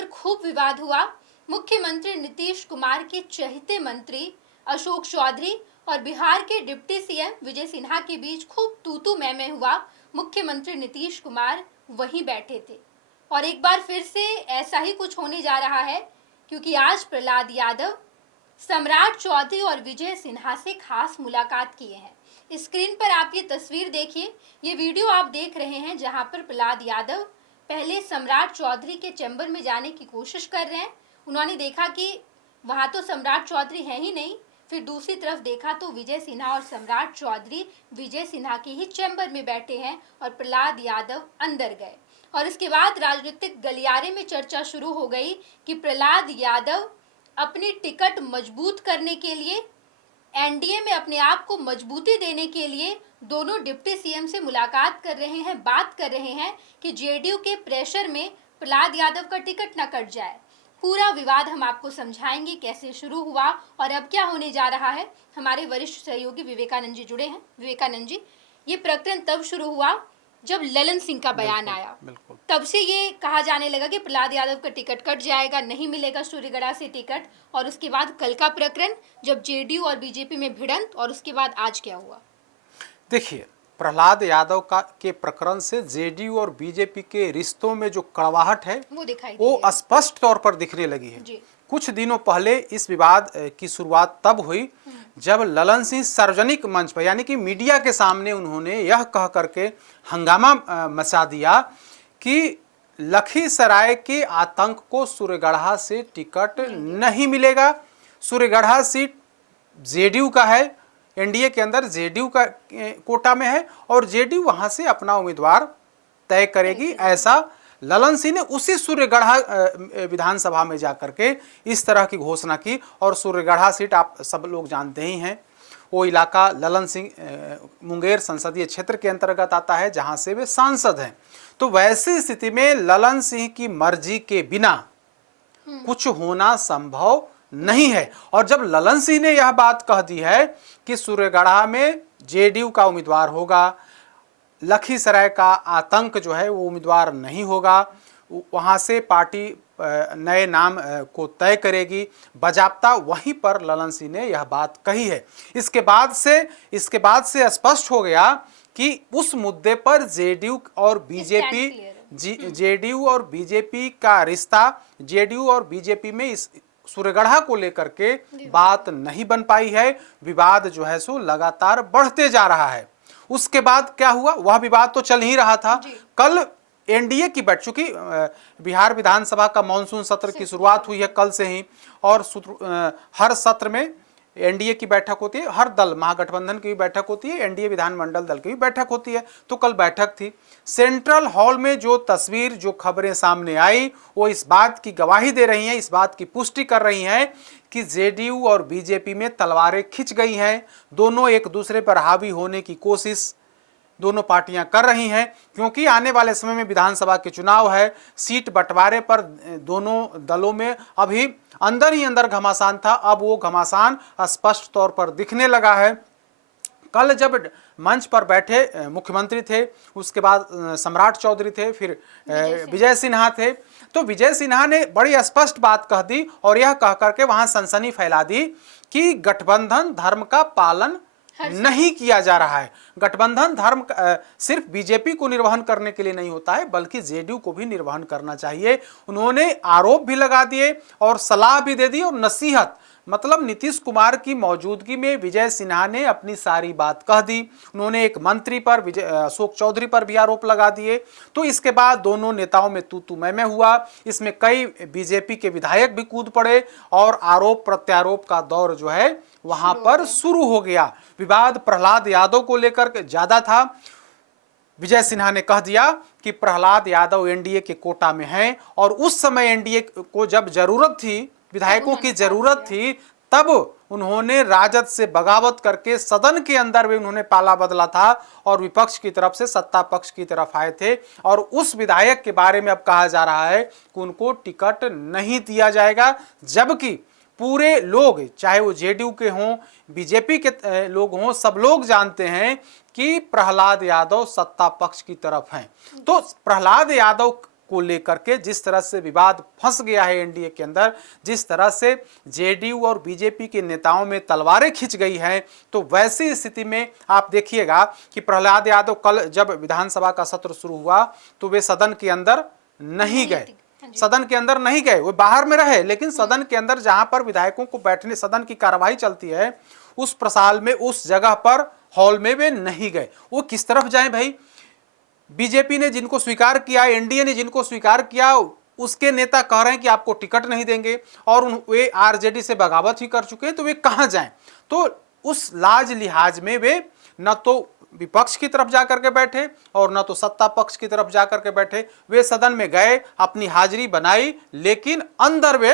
पर खूब विवाद हुआ। मुख्यमंत्री नीतीश कुमार के चहेते मंत्री अशोक चौधरी और बिहार के डिप्टी सीएम विजय सिन्हा के बीच खूब तू मैं हुआ। मुख्यमंत्री नीतीश कुमार वहीं बैठे थे और एक बार फिर से ऐसा ही कुछ होने जा रहा है, क्योंकि आज प्रहलाद यादव सम्राट चौधरी और विजय सिन्हा से खास मुलाकात किए हैं। स्क्रीन पर आप ये तस्वीर देखिए, ये वीडियो आप देख रहे हैं जहां पर प्रहलाद यादव पहले सम्राट चौधरी के चैम्बर में जाने की कोशिश कर रहे हैं। उन्होंने देखा कि वहां तो सम्राट चौधरी है ही नहीं, फिर दूसरी तरफ देखा तो विजय सिन्हा और सम्राट चौधरी विजय सिन्हा के ही चैम्बर में बैठे हैं और प्रहलाद यादव अंदर गए। और इसके बाद राजनीतिक गलियारे में चर्चा शुरू हो गई कि प्रहलाद यादव अपनी टिकट मजबूत करने के लिए, एनडीए में अपने आप को मजबूती देने के लिए दोनों डिप्टी सीएम से मुलाकात कर रहे हैं, बात कर रहे हैं कि जेडीयू के प्रेशर में प्रहलाद यादव का टिकट न कट जाए। पूरा विवाद हम आपको समझाएंगे कैसे शुरू हुआ और अब क्या होने जा रहा है। हमारे वरिष्ठ सहयोगी विवेकानंद जी जुड़े हैं। विवेकानंद जी, ये प्रकरण तब शुरू हुआ जब ललन सिंह का बयान आया, तब से ये कहा जाने लगा कि प्रहलाद यादव का टिकट कट जाएगा, नहीं मिलेगा सूर्यगढ़ा से टिकट। और उसके बाद कल का प्रकरण जब जेडीयू और बीजेपी में भिड़ंत, और उसके बाद आज क्या हुआ। देखिए, प्रहलाद यादव के प्रकरण से जेडीयू और बीजेपी के रिश्तों में जो कड़वाहट है वो स्पष्ट तौर पर दिखने लगी है। कुछ दिनों पहले इस विवाद की शुरुआत तब हुई जब ललन सिंह सार्वजनिक मंच पर यानी कि मीडिया के सामने उन्होंने यह कह करके हंगामा मचा दिया कि लखीसराय के आतंक को सूर्यगढ़ा से टिकट नहीं मिलेगा। सूर्यगढ़ा सीट जेडीयू का है, एनडीए के अंदर जेडीयू का कोटा में है और जेडीयू वहां से अपना उम्मीदवार तय करेगी। ऐसा ललन सिंह ने उसी सूर्यगढ़ा विधानसभा में जाकर के इस तरह की घोषणा की। और सूर्यगढ़ा सीट आप सब लोग जानते ही हैं, वो इलाका ललन सिंह मुंगेर संसदीय क्षेत्र के अंतर्गत आता है जहां से वे सांसद हैं। तो वैसी स्थिति में ललन सिंह की मर्जी के बिना कुछ होना संभव नहीं है। और जब ललन सिंह ने यह बात कह दी है कि सूर्यगढ़ा में जेडीयू का उम्मीदवार होगा, लखीसराय का आतंक जो है वो उम्मीदवार नहीं होगा, वहां से पार्टी नए नाम को तय करेगी, बजाप्ता वहीं पर ललन सिंह ने यह बात कही है। इसके बाद से स्पष्ट हो गया कि उस मुद्दे पर जेडीयू और बीजेपी का रिश्ता, जेडीयू और बीजेपी में इस सूर्यगढ़ा को लेकर के बात नहीं बन पाई है। विवाद जो है सो लगातार बढ़ते जा रहा है। उसके बाद क्या हुआ, वह विवाद तो चल ही रहा था। कल एनडीए की बैठ चुकी, बिहार विधानसभा का मॉनसून सत्र की शुरुआत हुई है कल से ही, और हर सत्र में एनडीए की बैठक होती है, हर दल महागठबंधन की भी बैठक होती है, एनडीए विधानमंडल दल की भी बैठक होती है। तो कल बैठक थी। सेंट्रल हॉल में जो तस्वीर, जो खबरें सामने आई वो इस बात की गवाही दे रही हैं, इस बात की पुष्टि कर रही हैं कि जेडीयू और बीजेपी में तलवारें खिंच गई हैं। दोनों एक दूसरे पर हावी होने की कोशिश दोनों पार्टियां कर रही हैं, क्योंकि आने वाले समय में विधानसभा के चुनाव है। सीट बंटवारे पर दोनों दलों में अभी अंदर ही अंदर घमासान था, अब वो घमासान स्पष्ट तौर पर दिखने लगा है। कल जब मंच पर बैठे मुख्यमंत्री थे, उसके बाद सम्राट चौधरी थे, फिर विजय सिन्हा थे, तो विजय सिन्हा ने बड़ी स्पष्ट बात कह दी और यह कह करके वहां सनसनी फैला दी कि गठबंधन धर्म का पालन नहीं किया जा रहा है। गठबंधन धर्म सिर्फ बीजेपी को निर्वहन करने के लिए नहीं होता है, बल्कि जेडीयू को भी निर्वहन करना चाहिए। उन्होंने आरोप भी लगा दिए और सलाह भी दे दी और नसीहत, मतलब नीतीश कुमार की मौजूदगी में विजय सिन्हा ने अपनी सारी बात कह दी। उन्होंने एक मंत्री पर, अशोक चौधरी पर भी आरोप लगा दिए। तो इसके बाद दोनों नेताओं में तू मैं हुआ। इसमें कई बीजेपी के विधायक भी कूद पड़े और आरोप प्रत्यारोप का दौर जो है वहां पर शुरू हो गया। विवाद प्रहलाद यादव को लेकर ज्यादा था। विजय सिन्हा ने कह दिया कि प्रहलाद यादव एनडीए के कोटा में हैं और उस समय एनडीए को जब जरूरत थी, विधायकों की जरूरत थी, तब उन्होंने राजद से बगावत करके सदन के अंदर भी उन्होंने पाला बदला था और विपक्ष की तरफ से सत्ता पक्ष की तरफ आए थे। और उस विधायक के बारे में अब कहा जा रहा है कि उनको टिकट नहीं दिया जाएगा, जबकि पूरे लोग, चाहे वो जेडीयू के हों, बीजेपी के लोग हों, सब लोग जानते हैं कि प्रहलाद यादव सत्ता पक्ष की तरफ हैं। तो प्रहलाद यादव को लेकर के जिस तरह से विवाद फंस गया है एनडीए के अंदर, जिस तरह से जेडीयू और बीजेपी के नेताओं में तलवारें खिंच गई हैं, तो वैसी स्थिति में आप देखिएगा कि प्रहलाद यादव कल जब विधानसभा का सत्र शुरू हुआ तो वे सदन के अंदर नहीं गए, सदन के अंदर नहीं गए, वो बाहर में रहे, लेकिन सदन के अंदर जहां पर विधायकों को बैठने, सदन की कार्यवाही चलती है, उस प्रसाल में, उस जगह पर, हॉल में वे नहीं गए। वो किस तरफ जाएं भाई? बीजेपी ने जिनको स्वीकार किया, एनडीए ने जिनको स्वीकार किया, उसके नेता कह रहे हैं कि आपको टिकट नहीं देंगे और वे आरजेडी से बगावत ही कर चुके हैं, तो वे कहां जाएं? तो उस लाज लिहाज में वे न तो विपक्ष की तरफ जाकर के बैठे और न तो सत्ता पक्ष की तरफ जाकर के बैठे, वे सदन में गए, अपनी हाजिरी बनाई, लेकिन अंदर वे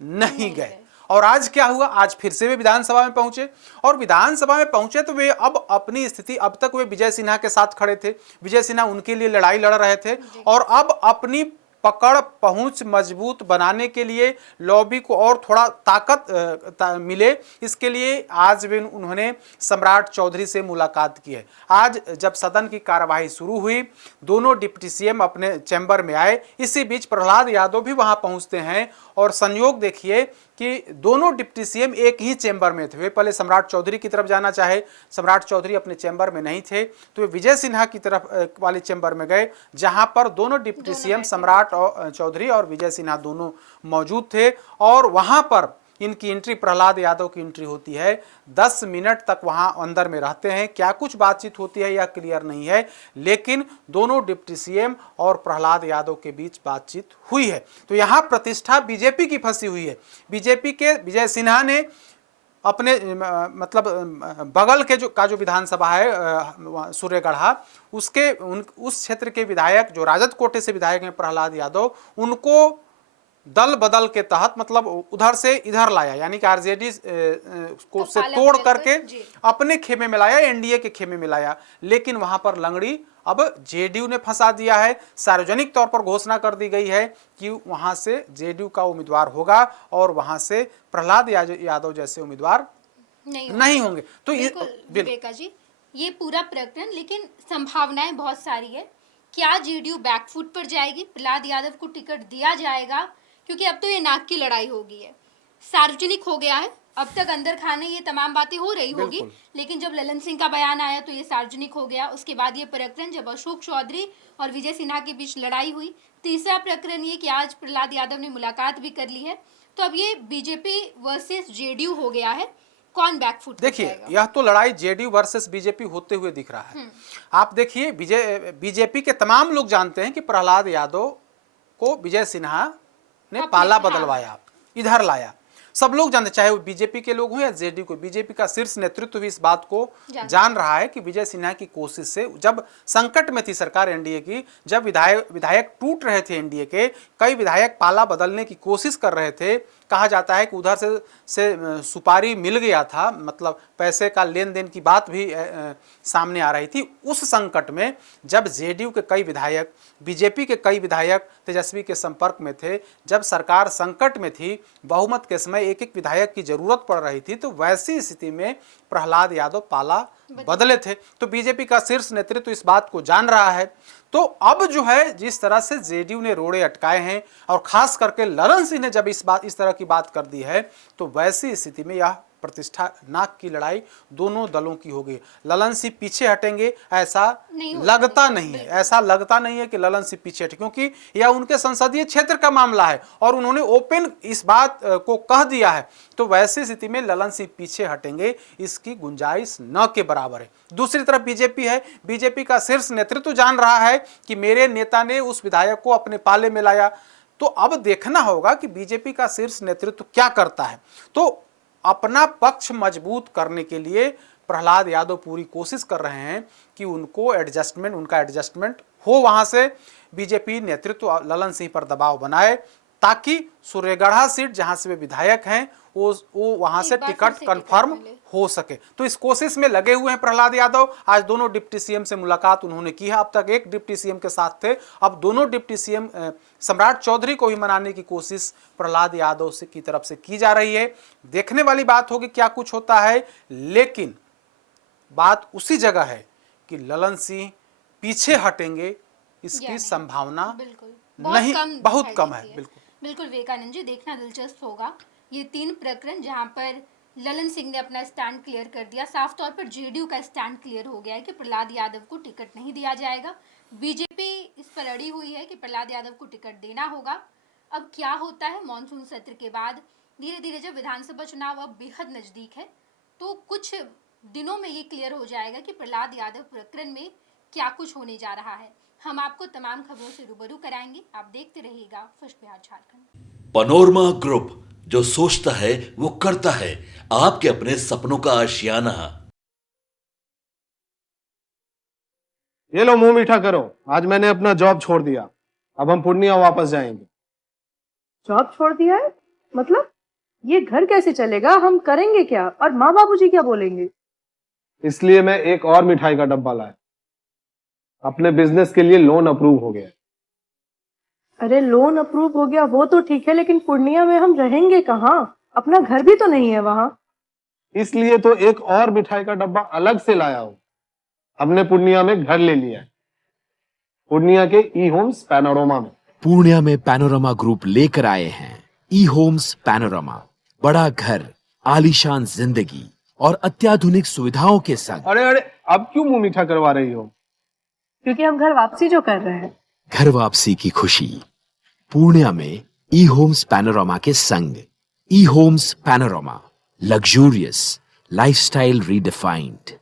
नहीं गए। और आज क्या हुआ? आज फिर से वे विधानसभा में पहुंचे, और विधानसभा में पहुंचे तो वे अब अपनी स्थिति, अब तक वे विजय सिन्हा के साथ खड़े थे, विजय सिन्हा उनके लिए लड़ाई लड़ रहे थे, और अब अपनी पकड़ पहुंच मजबूत बनाने के लिए, लॉबी को और थोड़ा ताकत मिले, इसके लिए आज भी उन्होंने सम्राट चौधरी से मुलाकात की है। आज जब सदन की कार्यवाही शुरू हुई, दोनों डिप्टी सीएम अपने चैम्बर में आए, इसी बीच प्रहलाद यादव भी वहां पहुंचते हैं, और संयोग देखिए कि दोनों डिप्टी सीएम एक ही चैम्बर में थे। वे पहले सम्राट चौधरी की तरफ जाना चाहे, सम्राट चौधरी अपने चैम्बर में नहीं थे, तो वे विजय सिन्हा की तरफ वाले चैम्बर में गए, जहां पर दोनों डिप्टी सीएम सम्राट चौधरी और विजय सिन्हा दोनों मौजूद थे। और वहां पर इनकी एंट्री, प्रहलाद यादव की एंट्री होती है, 10 मिनट तक वहां अंदर में रहते हैं। क्या कुछ बातचीत होती है यह क्लियर नहीं है, लेकिन दोनों डिप्टी सीएम और प्रहलाद यादव के बीच बातचीत हुई है। तो यहां प्रतिष्ठा बीजेपी की फंसी हुई है। बीजेपी के विजय सिन्हा ने अपने मतलब बगल के जो विधानसभा है सूर्यगढ़ा, उसके उस क्षेत्र के विधायक जो राजद कोटे से विधायक हैं प्रहलाद यादव, उनको दल बदल के तहत मतलब उधर से इधर लाया, यानी कि आरजेडी को से तोड़ करके अपने खेमे में लाया, एनडीए के खेमे में लाया। लेकिन वहां पर लंगड़ी अब जेडीयू ने फंसा दिया है। सार्वजनिक तौर पर घोषणा कर दी गई है कि वहां से जेडीयू का उम्मीदवार होगा और वहां से प्रहलाद यादव जैसे उम्मीदवार नहीं होंगे। तो विवेका जी, ये पूरा प्रकरण, लेकिन संभावनाएं बहुत सारी है। क्या जेडीयू बैकफुट पर जाएगी? प्रहलाद यादव को टिकट दिया जाएगा? क्योंकि अब तो ये नाक की लड़ाई हो गई है, सार्वजनिक हो गया है। अब तक अंदर खाने ये तमाम बातें हो रही होगी, लेकिन जब ललन सिंह का बयान आया तो ये सार्वजनिक हो गया। उसके बाद ये प्रकरण, जब अशोक चौधरी और विजय सिन्हा के बीच लड़ाई हुई। तीसरा प्रकरण ये कि आज प्रहलाद यादव ने मुलाकात भी कर ली है। तो अब ये बीजेपी वर्सेस जेडीयू हो गया है। कौन बैकफुट? देखिए, यह तो लड़ाई जेडीयू वर्सेस बीजेपी होते हुए दिख रहा है। आप देखिए, बीजेपी के तमाम लोग जानते हैं कि प्रहलाद यादव को विजय सिन्हा ने पाला बदलवाया, इधर लाया। सब लोग जानते, चाहे वो बीजेपी के लोग हों या जेडीयू को। बीजेपी का शीर्ष नेतृत्व भी इस बात को जान रहा है कि विजय सिन्हा की कोशिश से, जब संकट में थी सरकार एनडीए की, जब विधायक टूट रहे थे एनडीए के, कई विधायक पाला बदलने की कोशिश कर रहे थे। कहा जाता है कि उधर से सुपारी मिल गया था, मतलब पैसे का लेन देन की बात भी सामने आ रही थी। उस संकट में जब जेडीयू के कई विधायक, बीजेपी के कई विधायक तेजस्वी के संपर्क में थे, जब सरकार संकट में थी, बहुमत के समय एक एक विधायक की जरूरत पड़ रही थी, तो वैसी स्थिति में प्रहलाद यादव पाला बदले थे। तो बीजेपी का शीर्ष नेतृत्व इस बात को जान रहा है। तो अब जो है, जिस तरह से जेडीयू ने रोड़े अटकाए हैं, और खास करके ललन सिंह ने जब इस तरह की बात कर दी है, तो वैसी स्थिति में यह प्रतिष्ठा, नाक की लड़ाई दोनों दलों की होगी। ललन सिंह पीछे हटेंगे ऐसा लगता नहीं है, ऐसा लगता नहीं है कि ललन सिंह पीछे हटे, क्योंकि यह उनके संसदीय क्षेत्र का मामला है और उन्होंने ओपन इस बात को कह दिया है। तो वैसी स्थिति में ललन सिंह पीछे हटेंगे, इसकी गुंजाइश न के बराबर है। दूसरी तरफ बीजेपी है। बीजेपी का शीर्ष नेतृत्व जान रहा है कि मेरे नेता ने उस विधायक को अपने पाले में लाया। तो अब देखना होगा कि बीजेपी का शीर्ष नेतृत्व क्या करता है। तो अपना पक्ष मजबूत करने के लिए प्रहलाद यादव पूरी कोशिश कर रहे हैं कि उनका एडजस्टमेंट हो, वहां से बीजेपी नेतृत्व ललन सिंह पर दबाव बनाए, ताकि सूर्यगढ़ा सीट जहां से वे विधायक हैं वो वहां से टिकट कंफर्म हो सके। तो इस कोशिश में लगे हुए हैं प्रहलाद यादव। आज दोनों डिप्टी सीएम से मुलाकात उन्होंने की है। अब तक एक डिप्टी सीएम के साथ थे, अब दोनों डिप्टी सीएम सम्राट चौधरी को भी मनाने की कोशिश प्रहलाद यादव से की तरफ से की जा रही है। देखने वाली बात होगी क्या कुछ होता है, लेकिन बात उसी जगह है कि ललन सिंह पीछे हटेंगे, इसकी संभावना नहीं, बहुत दिखाई कम देती है, बिल्कुल। बिल्कुल विवेकानंद जी, देखना दिलचस्प होगा ये 3 प्रकरण जहां पर ललन सिंह ने अपना स्टैंड क्लियर कर दिया। साफ तौर पर जेडीयू का स्टैंड क्लियर हो गया है कि प्रहलाद यादव को टिकट नहीं दिया जाएगा। बीजेपी इस पर अड़ी हुई है कि प्रहलाद यादव को टिकट देना होगा। अब क्या होता है मॉनसून सत्र के बाद, धीरे धीरे जब विधानसभा चुनाव अब बेहद नजदीक है तो कुछ दिनों में ये क्लियर हो जाएगा कि प्रहलाद यादव प्रकरण में क्या कुछ होने जा रहा है। हम आपको तमाम खबरों से रूबरू कराएंगे। आप देखते रहिएगा first Bihar Jharkhand. Panorama group, जो सोचता है वो करता है। आपके अपने सपनों का आशियाना। ये लो, मुंह मीठा करो। आज मैंने अपना जॉब छोड़ दिया। अब हम पूर्णिया वापस जाएंगे। जॉब छोड़ दिया है? मतलब ये घर कैसे चलेगा? हम करेंगे क्या? और माँ बाबूजी क्या बोलेंगे? इसलिए मैं एक और मिठाई का डब्बा लाया। अपने बिजनेस के लिए लोन अप्रूव हो गया। अरे लोन अप्रूव हो गया वो तो ठीक है, लेकिन पूर्णिया में हम रहेंगे कहाँ? अपना घर भी तो नहीं है वहाँ। इसलिए तो एक और मिठाई का डब्बा अलग से लाया हूँ। हमने पूर्णिया में घर ले लिया है, पूर्णिया के ई होम्स पैनोरमा में। पूर्णिया में पैनोरमा ग्रुप लेकर आए हैं ई होम्स पैनोरमा। बड़ा घर, आलीशान जिंदगी और अत्याधुनिक सुविधाओं के संग। अरे अरे, अब क्यों मुंह मीठा करवा रही हो? क्योंकि हम घर वापसी जो कर रहे हैं। घर वापसी की खुशी पूर्णिया में ई होम्स पैनोरमा के संग। E Homes Panorama, luxurious lifestyle redefined.